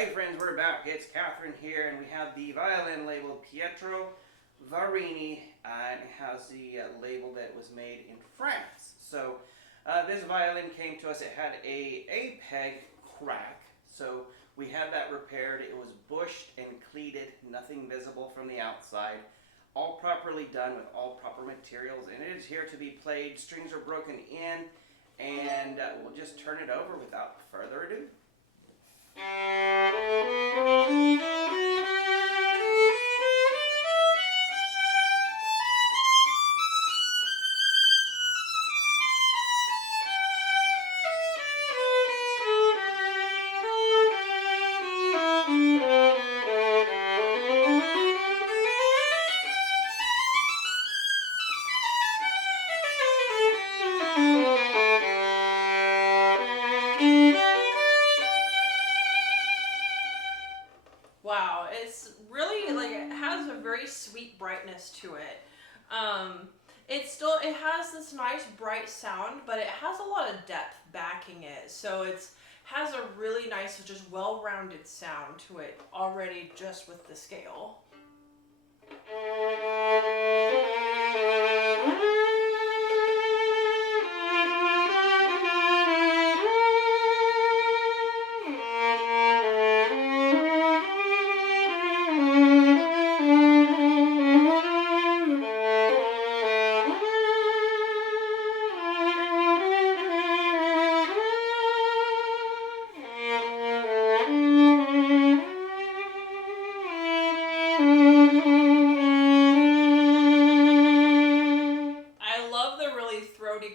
Hi friends, we're back. It's Catherine here, and we have the violin labeled Pietro, Vareni, and it has the label that was made in France. So this violin came to us. It had a peg crack, so we had that repaired. It was bushed and cleated, nothing visible from the outside. All properly done with all proper materials, and it is here to be played. Strings are broken in, and we'll just turn it over without further ado. Wow, it's really like it has a very sweet brightness to it. It has this nice bright sound, but it has a lot of depth backing it. So it's has a really nice, just well-rounded sound to it already just with the scale.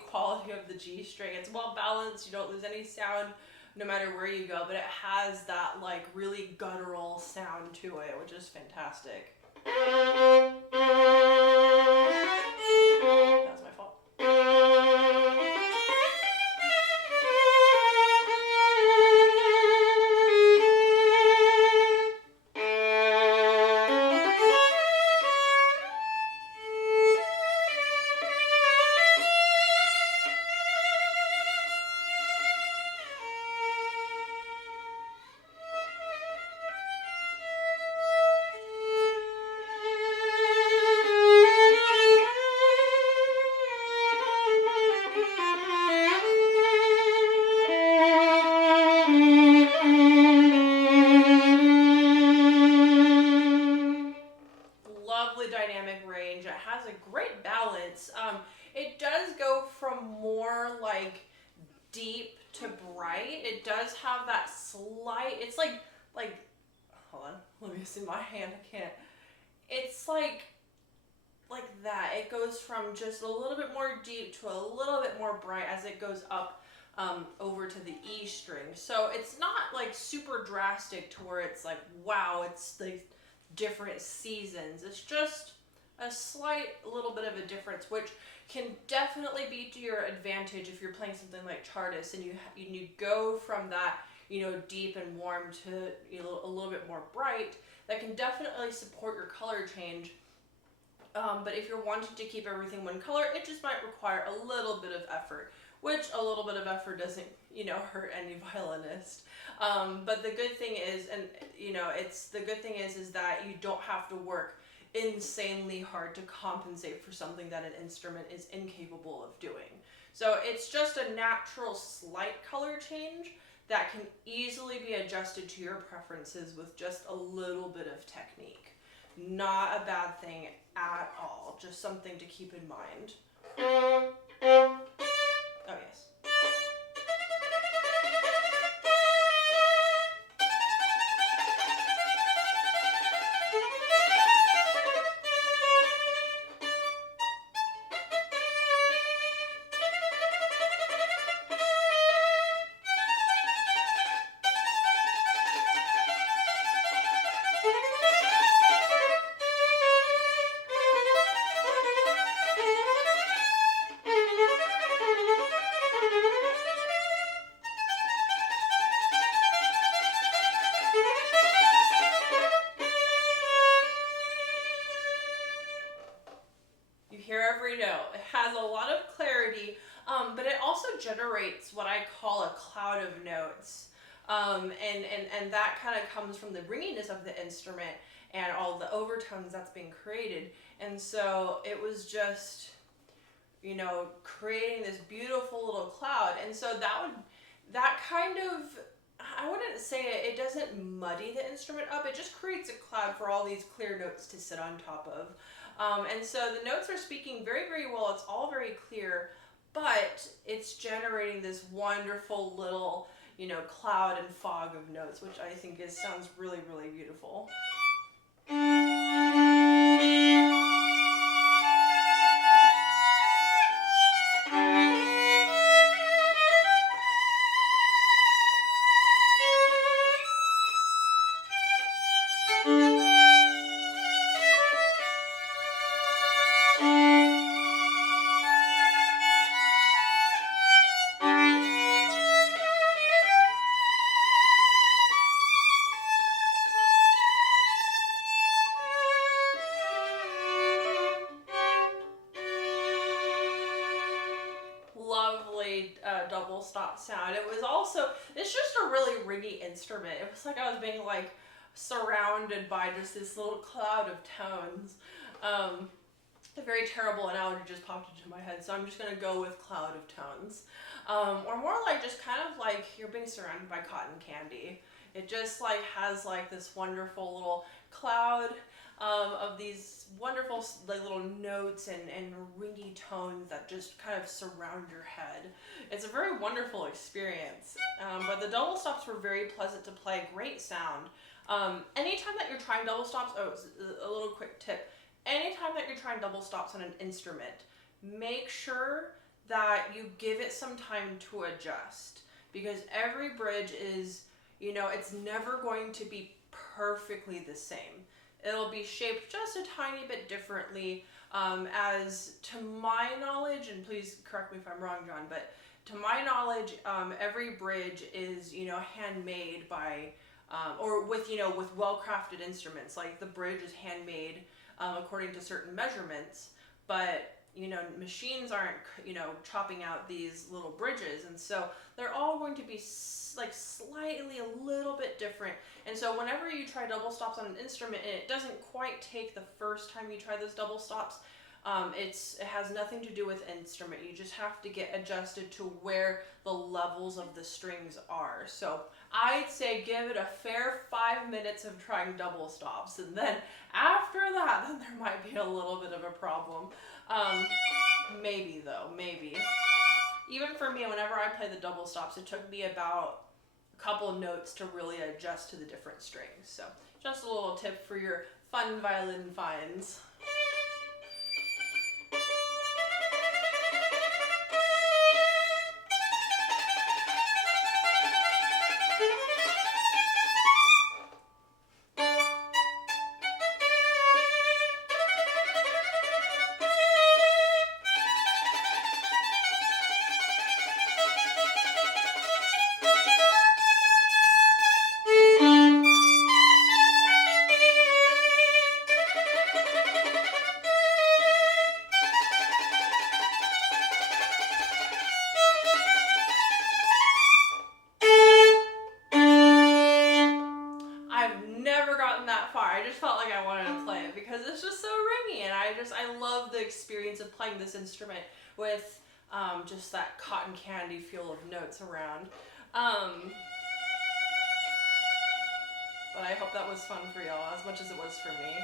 Quality of the G string. It's well balanced, you don't lose any sound no matter where you go, but it has that like really guttural sound to it, which is fantastic. That's my fault. Lovely dynamic range. It has a great balance. It does go from more like deep to bright. It does have that slight. It's like hold on. Let me see my hand. I can't. It's like that. It goes from just a little bit more deep to a little bit more bright as it goes up over to the E string. So it's not like super drastic to where it's like, wow, it's like different seasons. It's just a slight little bit of a difference, which can definitely be to your advantage if you're playing something like Chartist and you go from that, deep and warm to a little bit more bright. That can definitely support your color change. But if you're wanting to keep everything one color, it just might require a little bit of effort, which a little bit of effort doesn't, hurt any violinist. But the good thing is, is that you don't have to work insanely hard to compensate for something that an instrument is incapable of doing. So it's just a natural slight color change that can easily be adjusted to your preferences with just a little bit of technique. Not a bad thing at all, just something to keep in mind. Oh yes. Every note. It has a lot of clarity, but it also generates what I call a cloud of notes. And that kind of comes from the ringiness of the instrument and all the overtones that's being created. And so it was just, creating this beautiful little cloud. And so that kind of, I wouldn't say it doesn't muddy the instrument up. It just creates a cloud for all these clear notes to sit on top of. And so the notes are speaking very, very well. It's all very clear, but it's generating this wonderful little, cloud and fog of notes, which I think sounds really, really beautiful. Lovely double stop sound. It's just a really ringy instrument. It was like I was being like surrounded by just this little cloud of tones. A very terrible analogy just popped into my head, so I'm just gonna go with cloud of tones. Or more like just kind of like you're being surrounded by cotton candy. It just like has like this wonderful little cloud of these wonderful like little notes and ringy tones that just kind of surround your head. It's a very wonderful experience. But the double stops were very pleasant to play, great sound. Anytime that you're trying double stops, a little quick tip. Anytime that you're trying double stops on an instrument, make sure that you give it some time to adjust, because every bridge is, it's never going to be perfectly the same. It'll be shaped just a tiny bit differently, as to my knowledge, and please correct me if I'm wrong, John, but to my knowledge, every bridge is, handmade by, or with well-crafted instruments. Like the bridge is handmade according to certain measurements, but machines aren't chopping out these little bridges, and so they're all going to be like slightly a little bit different. And so whenever you try double stops on an instrument and it doesn't quite take the first time you try those double stops, it has nothing to do with instrument. You just have to get adjusted to where the levels of the strings are. So I'd say give it a fair 5 minutes of trying double stops, and then after that, then there might be a little bit of a problem. Maybe though, maybe. Even for me, whenever I play the double stops, it took me about a couple of notes to really adjust to the different strings. So just a little tip for your fun violin finds. It's just so ringy, and I love the experience of playing this instrument with just that cotton candy feel of notes around. But I hope that was fun for y'all as much as it was for me.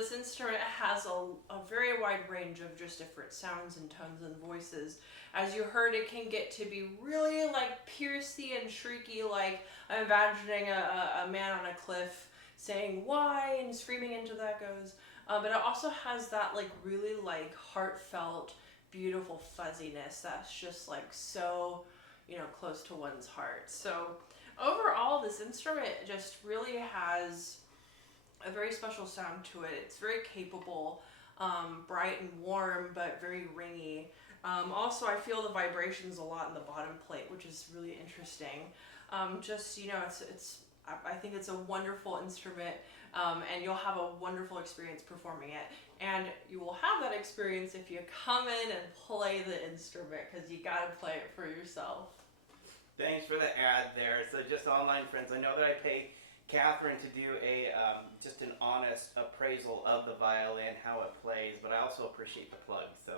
this instrument has a very wide range of just different sounds and tones and voices. As you heard, it can get to be really like piercy and shrieky, like I'm imagining a man on a cliff saying why and screaming into the echoes. But it also has that like really like heartfelt, beautiful fuzziness that's just like so, you know, close to one's heart. So overall, this instrument just really has a very special sound to it. It's very capable, bright and warm, but very ringy. Also, I feel the vibrations a lot in the bottom plate, which is really interesting. Just, you know, I think it's a wonderful instrument, and you'll have a wonderful experience performing it. And you will have that experience if you come in and play the instrument, because you gotta play it for yourself. Thanks for the ad there. So just online friends, I know that I paid Catherine to do a just an honest appraisal of the violin, how it plays, but I also appreciate the plug. So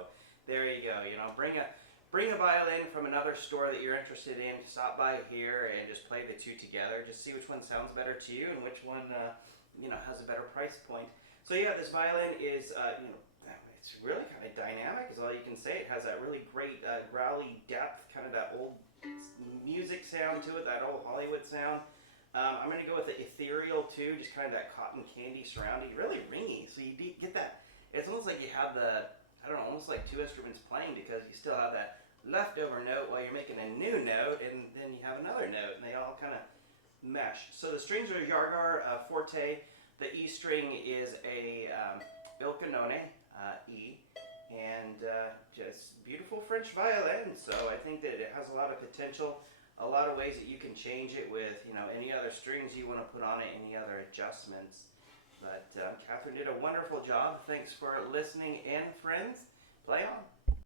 there you go. You know, bring a violin from another store that you're interested in. Stop by here and just play the two together. Just see which one sounds better to you and which one you know, has a better price point. So yeah, this violin is you know, it's really kind of dynamic, is all you can say. It has that really great growly depth, kind of that old music sound to it, that old Hollywood sound. I'm going to go with the ethereal too, just kind of that cotton candy surrounding, really ringy. So you get that, it's almost like you have the, I don't know, almost like two instruments playing, because you still have that leftover note while you're making a new note, and then you have another note, and they all kind of mesh. So the strings are Yargar forte. The E string is a Il Canone E, and just beautiful French violin. So I think that it has a lot of potential, a lot of ways that you can change it with, you know, any other strings you want to put on it, any other adjustments. But Catherine did a wonderful job. Thanks for listening in, friends. Play on.